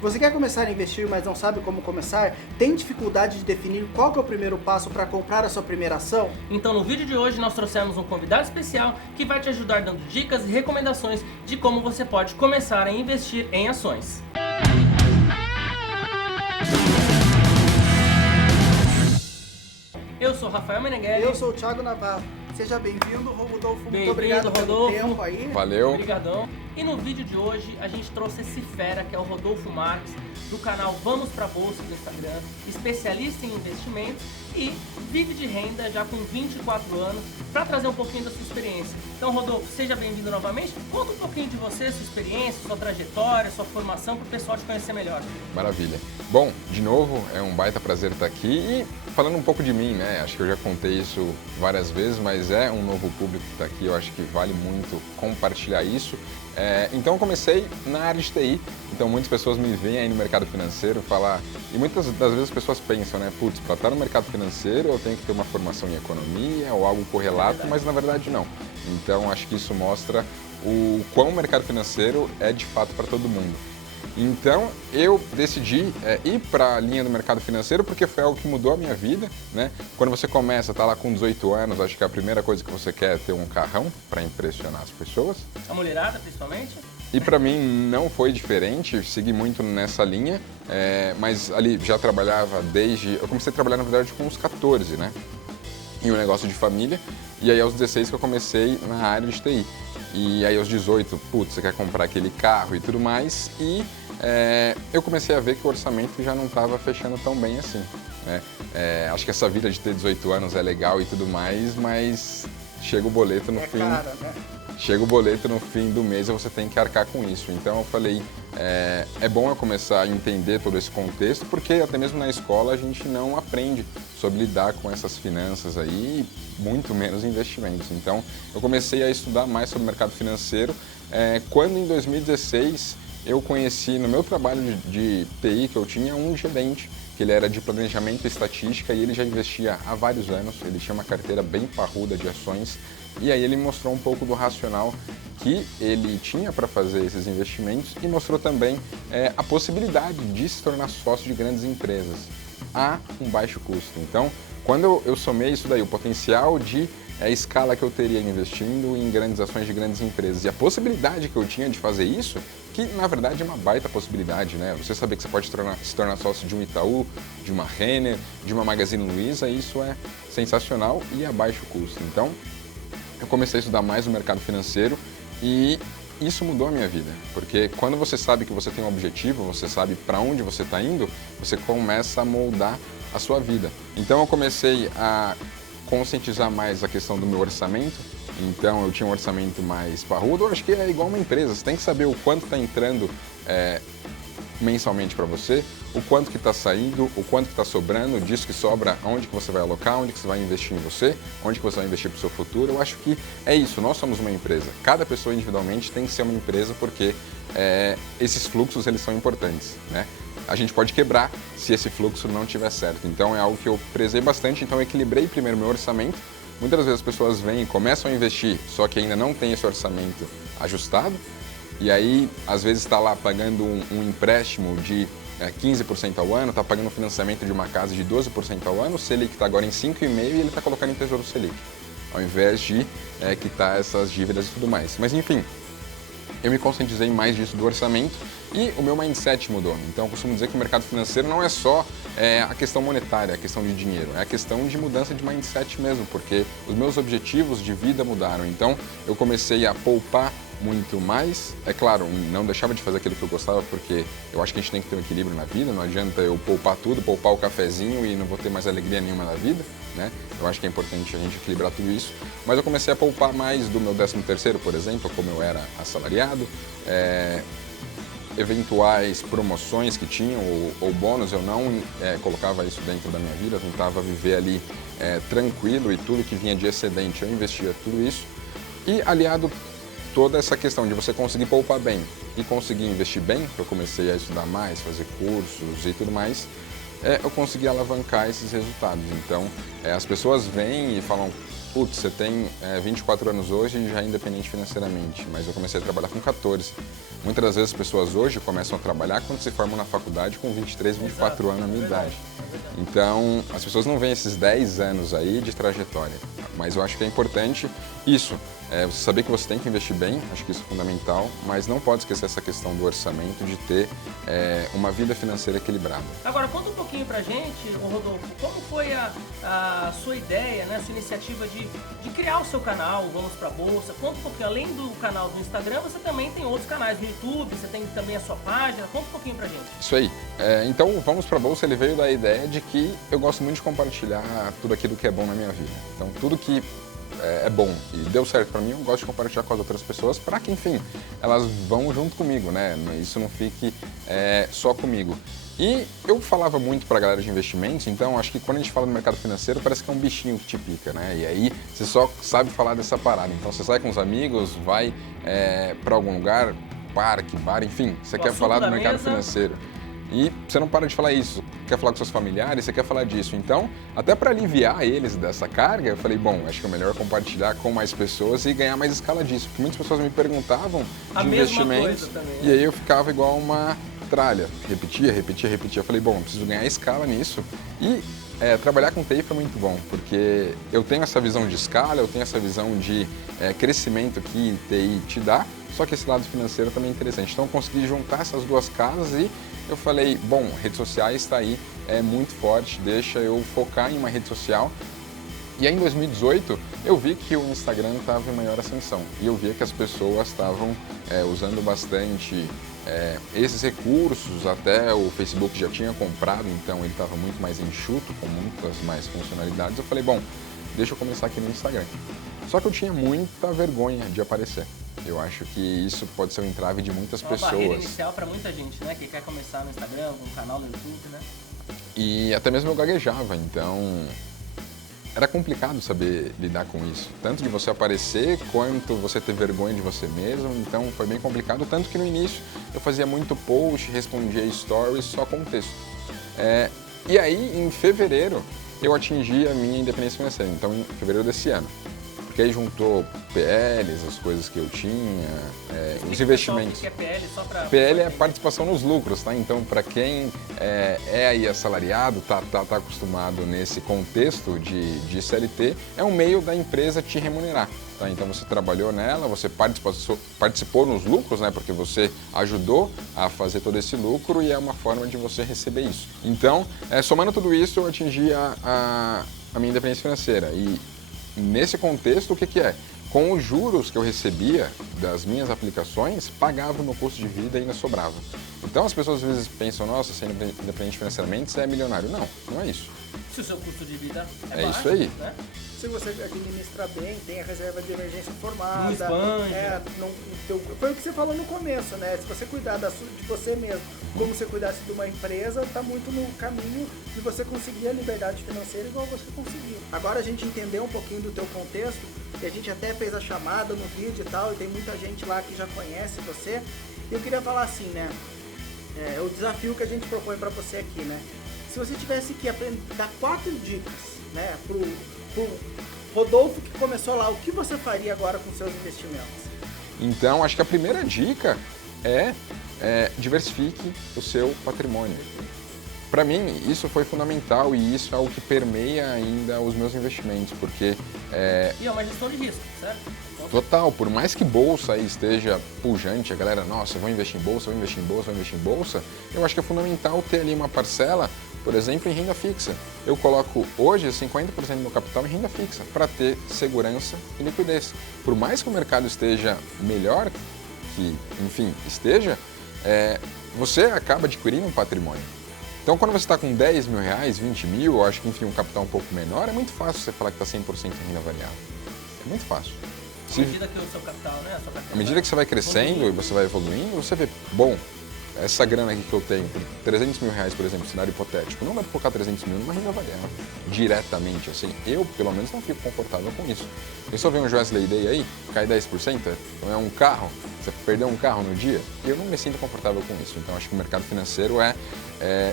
Você quer começar a investir, mas não sabe como começar? Tem dificuldade de definir qual que é o primeiro passo para comprar a sua primeira ação? Então no vídeo de hoje nós trouxemos um convidado especial que vai te ajudar dando dicas e recomendações de como você pode começar a investir em ações. Eu sou Rafael Meneghelli. Eu sou o Thiago Navarro. Seja bem-vindo, Rodolfo. Muito obrigado Rodolfo. pelo tempo aí. Valeu. Obrigadão. E no vídeo de hoje a gente trouxe esse fera que é o Rodolfo Marques, do canal Vamos Pra Bolsa do Instagram, especialista em investimentos e vive de renda já com 24 anos, para trazer um pouquinho da sua experiência. Então, Rodolfo, seja bem-vindo novamente. Conta um pouquinho de você, sua experiência, sua trajetória, sua formação, para o pessoal te conhecer melhor. Maravilha. Bom, de novo, é um baita prazer estar aqui e falando um pouco de mim, né? Acho que eu já contei isso várias vezes, mas é um novo público que está aqui, eu acho que vale muito compartilhar isso. Então eu comecei na área de TI, então muitas pessoas me veem aí no mercado financeiro falar, e muitas das vezes as pessoas pensam, né, putz, para estar no mercado financeiro eu tenho que ter uma formação em economia ou algo correlato, mas na verdade não. Então acho que isso mostra o quão o mercado financeiro é de fato para todo mundo. Então eu decidi ir para a linha do mercado financeiro porque foi algo que mudou a minha vida, né? Quando você começa, tá lá com 18 anos, acho que a primeira coisa que você quer é ter um carrão para impressionar as pessoas. A mulherada, principalmente? E para mim não foi diferente, segui muito nessa linha, mas ali já trabalhava desde... Eu comecei a trabalhar, na verdade, com uns 14, né? Em um negócio de família, e aí aos 16 que eu comecei na área de TI. E aí aos 18, putz, você quer comprar aquele carro e tudo mais, e eu comecei a ver que o orçamento já não estava fechando tão bem assim, né? Acho que essa vida de ter 18 anos é legal e tudo mais, mas chega o boleto no fim... Cara, né? Chega o boleto no fim do mês e você tem que arcar com isso. Então eu falei, é bom eu começar a entender todo esse contexto, porque até mesmo na escola a gente não aprende sobre lidar com essas finanças aí, muito menos investimentos. Então eu comecei a estudar mais sobre o mercado financeiro, quando em 2016 eu conheci no meu trabalho de TI que eu tinha um gerente, que ele era de planejamento e estatística e ele já investia há vários anos, ele tinha uma carteira bem parruda de ações. E aí ele mostrou um pouco do racional que ele tinha para fazer esses investimentos e mostrou também a possibilidade de se tornar sócio de grandes empresas a um baixo custo. Então, quando eu somei isso daí, o potencial de escala que eu teria investindo em grandes ações de grandes empresas e a possibilidade que eu tinha de fazer isso, que na verdade é uma baita possibilidade, né? Você saber que você pode se tornar sócio de um Itaú, de uma Renner, de uma Magazine Luiza, isso é sensacional e a baixo custo. Então, eu comecei a estudar mais o mercado financeiro e isso mudou a minha vida, porque quando você sabe que você tem um objetivo, você sabe para onde você está indo, você começa a moldar a sua vida. Então eu comecei a conscientizar mais a questão do meu orçamento, então eu tinha um orçamento mais parrudo, eu acho que é igual uma empresa, você tem que saber o quanto está entrando mensalmente para você, o quanto que está saindo, o quanto que está sobrando, disso que sobra, onde que você vai alocar, onde que você vai investir em você, onde que você vai investir para o seu futuro. Eu acho que é isso, nós somos uma empresa. Cada pessoa individualmente tem que ser uma empresa porque esses fluxos eles são importantes, né? A gente pode quebrar se esse fluxo não tiver certo. Então é algo que eu prezei bastante, então eu equilibrei primeiro meu orçamento. Muitas vezes as pessoas vêm e começam a investir, só que ainda não tem esse orçamento ajustado. E aí, às vezes, está lá pagando um empréstimo de 15% ao ano, está pagando um financiamento de uma casa de 12% ao ano, o Selic está agora em 5,5% e ele está colocando em Tesouro Selic, ao invés de quitar essas dívidas e tudo mais. Mas, enfim, eu me conscientizei mais disso do orçamento e o meu mindset mudou. Então, eu costumo dizer que o mercado financeiro não é só a questão monetária, a questão de dinheiro, é a questão de mudança de mindset mesmo, porque os meus objetivos de vida mudaram. Então, eu comecei a poupar muito mais. É claro, não deixava de fazer aquilo que eu gostava, porque eu acho que a gente tem que ter um equilíbrio na vida, não adianta eu poupar tudo, poupar o cafezinho e não vou ter mais alegria nenhuma na vida, né? Eu acho que é importante a gente equilibrar tudo isso, mas eu comecei a poupar mais do meu 13º, por exemplo, como eu era assalariado, eventuais promoções que tinham ou bônus, eu não colocava isso dentro da minha vida, eu tentava viver ali tranquilo e tudo que vinha de excedente eu investia tudo isso e aliado toda essa questão de você conseguir poupar bem e conseguir investir bem, que eu comecei a estudar mais, fazer cursos e tudo mais, eu consegui alavancar esses resultados. Então, as pessoas vêm e falam, putz, você tem 24 anos hoje e já é independente financeiramente, mas eu comecei a trabalhar com 14. Muitas das vezes as pessoas hoje começam a trabalhar quando se formam na faculdade com 23, 24 anos na minha idade. Então, as pessoas não veem esses 10 anos aí de trajetória, mas eu acho que é importante isso. Você saber que você tem que investir bem, acho que isso é fundamental, mas não pode esquecer essa questão do orçamento, de ter uma vida financeira equilibrada. Agora, conta um pouquinho pra gente, Rodolfo, como foi a sua ideia, né, a sua iniciativa de criar o seu canal, Vamos Pra Bolsa? Conta um pouquinho, além do canal do Instagram, você também tem outros canais no YouTube, você tem também a sua página, conta um pouquinho pra gente. Isso aí. Então, o Vamos Pra Bolsa, ele veio da ideia de que eu gosto muito de compartilhar tudo aquilo que é bom na minha vida. Então, tudo que é bom e deu certo para mim, eu gosto de compartilhar com as outras pessoas para que, enfim, elas vão junto comigo, né? Isso não fique só comigo. E eu falava muito para a galera de investimentos, então acho que quando a gente fala do mercado financeiro parece que é um bichinho que te pica, né? E aí você só sabe falar dessa parada. Então você sai com os amigos, vai para algum lugar, parque, bar, enfim, você quer falar do mercado financeiro. E você não para de falar isso, quer falar com seus familiares, você quer falar disso. Então, até para aliviar eles dessa carga, eu falei, bom, acho que é melhor compartilhar com mais pessoas e ganhar mais escala disso. Porque muitas pessoas me perguntavam de investimentos também, e aí eu ficava igual uma tralha, repetia. Eu falei, bom, eu preciso ganhar escala nisso. E trabalhar com TI foi muito bom, porque eu tenho essa visão de escala, eu tenho essa visão de crescimento que TI te dá, só que esse lado financeiro também é interessante. Então eu consegui juntar essas duas casas e eu falei, bom, redes sociais está aí, é muito forte, deixa eu focar em uma rede social. E aí em 2018 eu vi que o Instagram estava em maior ascensão e eu via que as pessoas estavam usando bastante esses recursos, até o Facebook já tinha comprado, então ele estava muito mais enxuto, com muitas mais funcionalidades. Eu falei, bom, deixa eu começar aqui no Instagram. Só que eu tinha muita vergonha de aparecer. Eu acho que isso pode ser um entrave de muitas pessoas. É uma barreira inicial para muita gente, né? Que quer começar no Instagram, um canal no YouTube, né? E até mesmo eu gaguejava, então era complicado saber lidar com isso. Tanto de você aparecer, quanto você ter vergonha de você mesmo. Então foi bem complicado, tanto que no início eu fazia muito post, respondia stories só com texto. E aí, em fevereiro, eu atingi a minha independência financeira, então em fevereiro desse ano. Porque aí juntou PLs, as coisas que eu tinha, os investimentos. O que é PL? Só pra... PL é a participação nos lucros, tá? Então, para quem é aí assalariado, tá acostumado nesse contexto de CLT, é um meio da empresa te remunerar, tá? Então, você trabalhou nela, você participou nos lucros, né? Porque você ajudou a fazer todo esse lucro e é uma forma de você receber isso. Então, somando tudo isso, eu atingi a minha independência financeira. E nesse contexto, o que é? Com os juros que eu recebia das minhas aplicações, pagava o meu custo de vida e ainda sobrava. Então as pessoas às vezes pensam, nossa, ser independente financeiramente, você é milionário. Não, não é isso. Se o seu custo de vida é baixo, isso aí. Né? Se você administra bem, tem a reserva de emergência formada. Não expande. Foi o que você falou no começo, né? Se você cuidar de você mesmo, como se cuidasse de uma empresa, tá muito no caminho de você conseguir a liberdade financeira igual você conseguiu. Agora a gente entendeu um pouquinho do teu contexto, e a gente até fez a chamada no vídeo e tal, e tem muita gente lá que já conhece você. E eu queria falar assim, né? O desafio que a gente propõe para você aqui, né? Se você tivesse que dar 4 dicas, né, pro Rodolfo que começou lá, o que você faria agora com seus investimentos? Então, acho que a primeira dica é diversifique o seu patrimônio. Para mim, isso foi fundamental e isso é o que permeia ainda os meus investimentos, porque... E é uma gestão de risco, certo? Total, por mais que bolsa aí esteja pujante, a galera, nossa, eu vou investir em bolsa, eu acho que é fundamental ter ali uma parcela, por exemplo, em renda fixa. Eu coloco hoje 50% do meu capital em renda fixa para ter segurança e liquidez. Por mais que o mercado esteja melhor, que, enfim, esteja, você acaba adquirindo um patrimônio. Então, quando você está com 10 mil reais, 20 mil, eu acho que, enfim, um capital um pouco menor, é muito fácil você falar que está 100% em renda variável. É muito fácil. À medida que o seu capital, né? À medida que você vai crescendo e você vai evoluindo, você vê, bom, essa grana aqui que eu tenho, 300 mil reais, por exemplo, cenário hipotético, não dá para colocar 300 mil numa renda variável, diretamente, assim. Eu, pelo menos, não fico confortável com isso. Eu só vejo um Joesley Day aí, cai 10%, então é um carro, você perdeu um carro no dia, e eu não me sinto confortável com isso. Então, acho que o mercado financeiro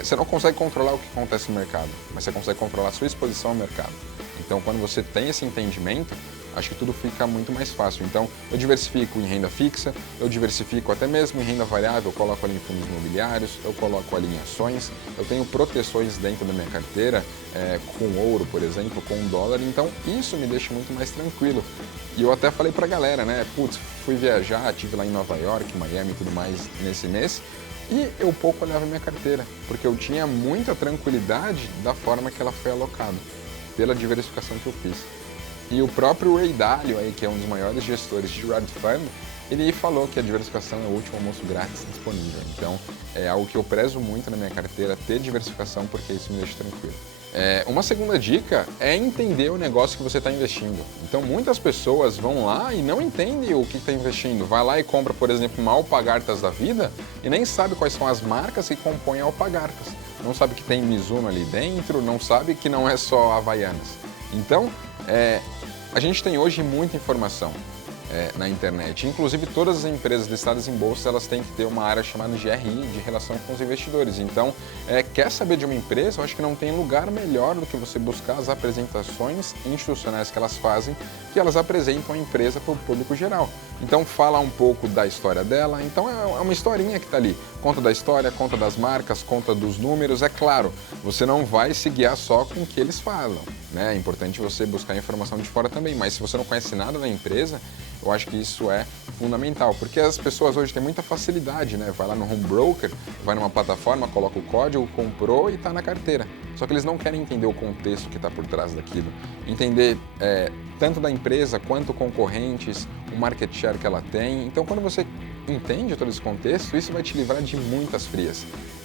você não consegue controlar o que acontece no mercado, mas você consegue controlar a sua exposição ao mercado. Então, quando você tem esse entendimento, acho que tudo fica muito mais fácil. Então, eu diversifico em renda fixa, eu diversifico até mesmo em renda variável, eu coloco ali em fundos imobiliários, eu coloco ali em ações, eu tenho proteções dentro da minha carteira, com ouro, por exemplo, com dólar, então isso me deixa muito mais tranquilo. E eu até falei pra galera, né, putz, fui viajar, estive lá em Nova York, Miami e tudo mais nesse mês, e eu pouco olhava minha carteira, porque eu tinha muita tranquilidade da forma que ela foi alocada, pela diversificação que eu fiz. E o próprio Ray Dalio, aí, que é um dos maiores gestores de Red Fund, ele falou que a diversificação é o último almoço grátis disponível. Então, é algo que eu prezo muito na minha carteira, ter diversificação, porque isso me deixa tranquilo. Uma segunda dica é entender o negócio que você está investindo. Então, muitas pessoas vão lá e não entendem o que está investindo. Vai lá e compra, por exemplo, uma Alpargatas da vida e nem sabe quais são as marcas que compõem a Alpargatas. Não sabe que tem Mizuno ali dentro, não sabe que não é só Havaianas. Então, a gente tem hoje muita informação na internet. Inclusive, todas as empresas listadas em bolsa, elas têm que ter uma área chamada de GRI, de relação com os investidores. Então, quer saber de uma empresa? Eu acho que não tem lugar melhor do que você buscar as apresentações institucionais que elas fazem, que elas apresentam a empresa para o público geral. Então, fala um pouco da história dela. Então, é uma historinha que está ali. Conta da história, conta das marcas, conta dos números. É claro, você não vai se guiar só com o que eles falam, né? É importante você buscar informação de fora também, mas se você não conhece nada da empresa, eu acho que isso é fundamental, porque as pessoas hoje têm muita facilidade, né? Vai lá no home broker, vai numa plataforma, coloca o código, comprou e está na carteira. Só que eles não querem entender o contexto que está por trás daquilo. Entender tanto da empresa quanto concorrentes, o market share que ela tem. Então, quando você entende todo esse contexto, isso vai te livrar de muitas frias.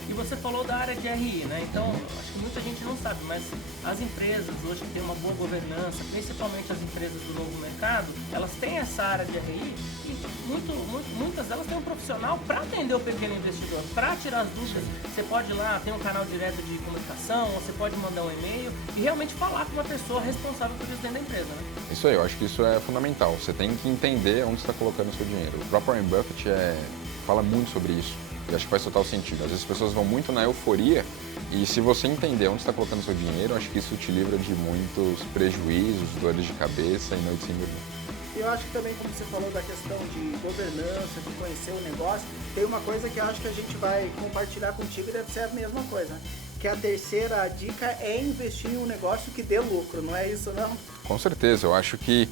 E você falou da área de RI, né? Então, acho que muita gente não sabe, mas as empresas hoje que têm uma boa governança, principalmente as empresas do novo mercado, elas têm essa área de RI e muitas delas têm um profissional para atender o pequeno investidor, para tirar as dúvidas. Você pode ir lá, tem um canal direto de comunicação, você pode mandar um e-mail e realmente falar com uma pessoa responsável por isso dentro da empresa, né? Isso aí, eu acho que isso é fundamental. Você tem que entender onde você está colocando o seu dinheiro. O próprio Warren Buffett fala muito sobre isso. Eu acho que faz total sentido. Às vezes as pessoas vão muito na euforia e se você entender onde está colocando seu dinheiro, acho que isso te livra de muitos prejuízos, dores de cabeça e noites sem dormir. Eu acho que também, como você falou da questão de governança, de conhecer o negócio, tem uma coisa que eu acho que a gente vai compartilhar contigo e deve ser a mesma coisa, que a terceira dica é investir em um negócio que dê lucro, não é isso não? Com certeza, eu acho que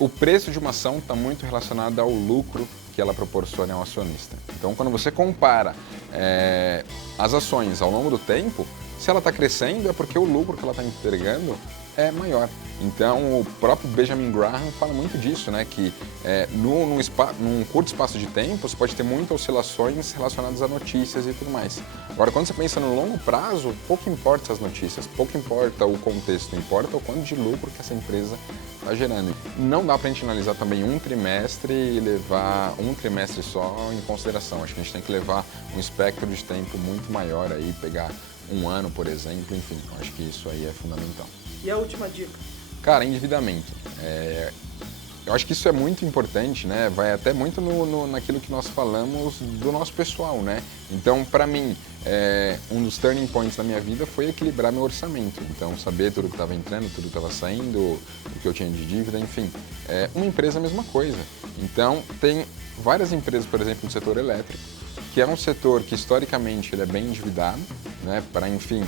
o preço de uma ação está muito relacionado ao lucro que ela proporciona ao acionista. Então, quando você compara as ações ao longo do tempo, se ela está crescendo é porque o lucro que ela está entregando é maior. Então, o próprio Benjamin Graham fala muito disso, né? Que num curto espaço de tempo, você pode ter muitas oscilações relacionadas a notícias e tudo mais. Agora, quando você pensa no longo prazo, pouco importa essas notícias, pouco importa o contexto, importa o quanto de lucro que essa empresa está gerando. Não dá para a gente analisar também um trimestre e levar um trimestre só em consideração. Acho que a gente tem que levar um espectro de tempo muito maior aí, pegar um ano, por exemplo, enfim. Acho que isso aí é fundamental. E a última dica? Cara, endividamento. Eu acho que isso é muito importante, né? Vai até muito naquilo que nós falamos do nosso pessoal, né? Então, para mim, um dos turning points da minha vida foi equilibrar meu orçamento. Então, saber tudo que estava entrando, tudo que estava saindo, o que eu tinha de dívida, enfim. Uma empresa é a mesma coisa. Então, tem várias empresas, por exemplo, no setor elétrico, que é um setor que historicamente ele é bem endividado, né? Para, enfim,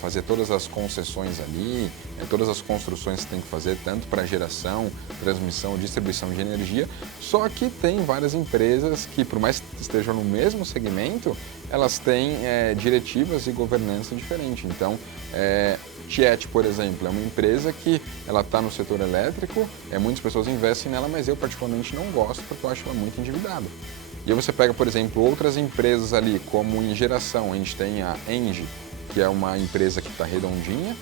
fazer todas as concessões ali, todas as construções que tem que fazer, tanto para geração, transmissão, distribuição de energia. Só que tem várias empresas que, por mais que estejam no mesmo segmento, elas têm diretivas e governança diferente. Então, Tiet, por exemplo, é uma empresa que ela está no setor elétrico, muitas pessoas investem nela, mas eu particularmente não gosto porque eu acho ela muito endividada. E aí você pega, por exemplo, outras empresas ali, como em geração, a gente tem a Engie, que é uma empresa que está redondinha,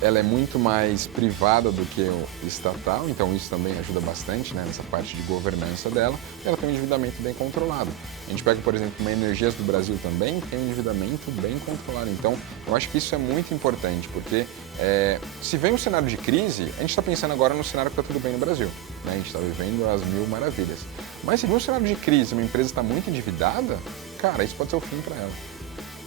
ela é muito mais privada do que o estatal, então isso também ajuda bastante, né, nessa parte de governança dela, e ela tem um endividamento bem controlado. A gente pega, por exemplo, uma Energias do Brasil também, tem um endividamento bem controlado. Então, eu acho que isso é muito importante, porque se vem um cenário de crise, a gente está pensando agora no cenário que está tudo bem no Brasil, né? A gente está vivendo as mil maravilhas. Mas se vem um cenário de crise, uma empresa está muito endividada, cara, isso pode ser o fim para ela.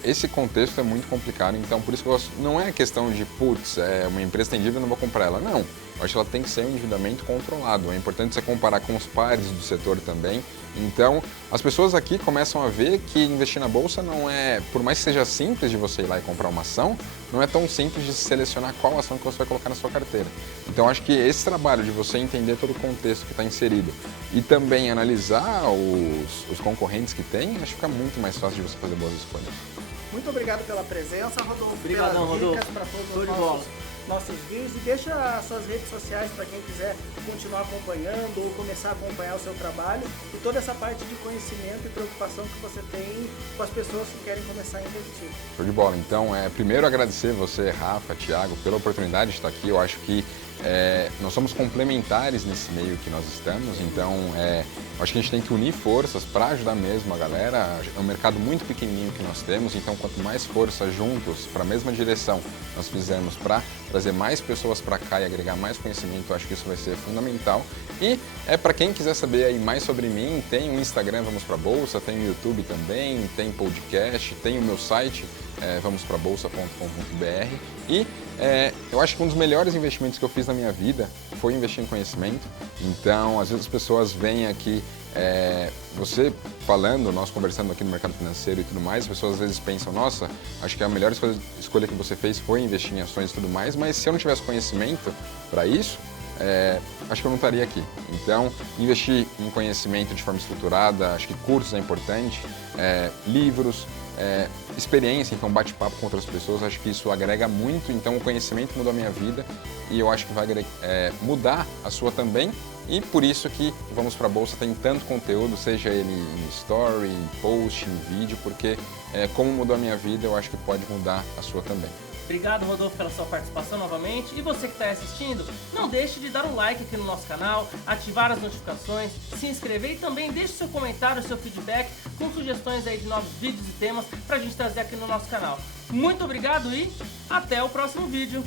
esse contexto é muito complicado, então por isso que eu gosto, não é questão de, putz, uma empresa tem dívida, eu não vou comprar ela. Não, eu acho que ela tem que ser um endividamento controlado. É importante você comparar com os pares do setor também. Então, as pessoas aqui começam a ver que investir na bolsa não é, por mais que seja simples de você ir lá e comprar uma ação, não é tão simples de selecionar qual ação que você vai colocar na sua carteira. Então, acho que esse trabalho de você entender todo o contexto que está inserido e também analisar os concorrentes que tem, acho que fica muito mais fácil de você fazer boas escolhas. Muito obrigado pela presença, Rodolfo. Obrigadão, pelas dicas Rodolfo. para todos os nossos vídeos. E deixa as suas redes sociais para quem quiser continuar acompanhando ou começar a acompanhar o seu trabalho e toda essa parte de conhecimento e preocupação que você tem com as pessoas que querem começar a investir. Show de bola. Então, primeiro agradecer você, Rafa, Thiago, pela oportunidade de estar aqui. Eu acho que nós somos complementares nesse meio que nós estamos, então acho que a gente tem que unir forças para ajudar mesmo a galera. É um mercado muito pequenininho que nós temos, então quanto mais força juntos para a mesma direção nós fizermos para trazer mais pessoas para cá e agregar mais conhecimento, eu acho que isso vai ser fundamental. E para quem quiser saber aí mais sobre mim, tem o Instagram Vamos Pra Bolsa, tem o YouTube também, tem podcast, tem o meu site vamosprabolsa.com.br e eu acho que um dos melhores investimentos que eu fiz na minha vida foi investir em conhecimento. Então, às vezes as pessoas vêm aqui, você falando, nós conversando aqui no mercado financeiro e tudo mais, as pessoas às vezes pensam, nossa, acho que a melhor escolha que você fez foi investir em ações e tudo mais, mas se eu não tivesse conhecimento para isso, acho que eu não estaria aqui. Então, investir em conhecimento de forma estruturada, acho que cursos é importante, livros, experiência, então bate-papo com outras pessoas, acho que isso agrega muito. Então o conhecimento mudou a minha vida e eu acho que vai mudar a sua também, e por isso que Vamos Pra Bolsa tem tanto conteúdo, seja ele em story, em post, em vídeo, porque como mudou a minha vida, eu acho que pode mudar a sua também. Obrigado, Rodolfo, pela sua participação novamente. E você que está assistindo, não deixe de dar um like aqui no nosso canal, ativar as notificações, se inscrever e também deixe seu comentário, seu feedback com sugestões aí de novos vídeos e temas para a gente trazer aqui no nosso canal. Muito obrigado e até o próximo vídeo.